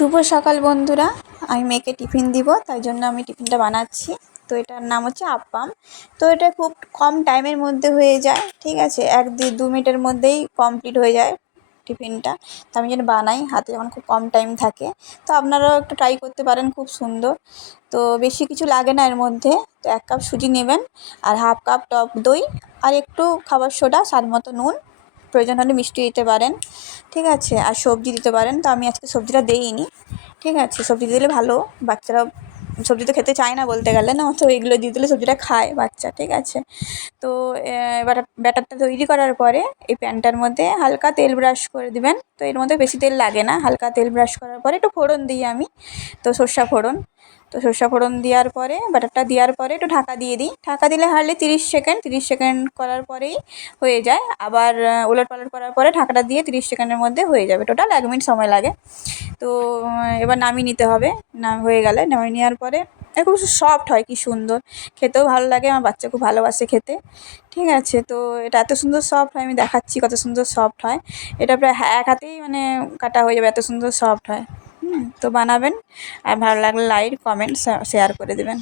শুভ সকাল বন্ধুরা। আমি মেয়েকে টিফিন দিব, তাই জন্য আমি টিফিনটা বানাচ্ছি। তো এটার নাম হচ্ছে আপ্পাম। তো এটা খুব কম টাইমের মধ্যে হয়ে যায়, ঠিক আছে, 1-2 মিনিটের মধ্যেই কমপ্লিট হয়ে যায় টিফিনটা। তো আমি যেন বানাই, হাতে যখন খুব কম টাইম থাকে। তো আপনারাও একটু ট্রাই করতে পারেন, খুব সুন্দর। তো বেশি কিছু লাগে না এর মধ্যে। তো 1 কাপ সুজি নেবেন, আর হাফ কাপ টক দই, আর একটু খাবার সোডা, স্বাদ মতো নুন, প্রয়োজন হলে মিষ্টি দিতে পারেন, ঠিক আছে, আর সবজি দিতে পারেন। তো আমি আজকে সবজিটা দিইনি, ঠিক আছে। সবজি দিলে ভালো, বাচ্চারা সবজি তো খেতে চায় না বলতে গেলে না, তো এগুলো দিয়ে দিলে সবজিটা খায় বাচ্চা, ঠিক আছে। তো এবার ব্যাটারটা তৈরি করার পরে এই প্যানটার মধ্যে হালকা তেল ব্রাশ করে দিবেন। তো এর মধ্যে বেশি তেল লাগে না, হালকা তেল ব্রাশ করার পরে একটু ফোড়ন দিই আমি, তো সর্ষা ফোড়ন। তো সর্ষা ফোড়ন দেওয়ার পরে ব্যাটারটা দেওয়ার পরে একটু ঢাকা দিয়ে দিই। ঢাকা দিলে হার্ডলি 30 সেকেন্ড করার পরেই হয়ে যায়। আবার ওলটপালট করার পরে ঢাকাটা দিয়ে 30 সেকেন্ডের মধ্যে হয়ে যাবে। টোটাল 1 মিনিট সময় লাগে। তো এবার নামিয়ে নিতে হবে। হয়ে গেলে নামিয়ে নেওয়ার পরে খুব সফট হয়, কি সুন্দর খেতেও ভালো লাগে, আমার বাচ্চা খুব ভালোবাসে খেতে, ঠিক আছে। তো এটা এত সুন্দর সফট হয়, আমি দেখাচ্ছি কত সুন্দর সফট হয়। এটা প্রায় এক হাতেই মানে কাটা হয়ে যাবে, এত সুন্দর সফট হয়। তো বানাবেন, আর ভালো লাগলে লাইক, কমেন্ট, শেয়ার করে দেবেন।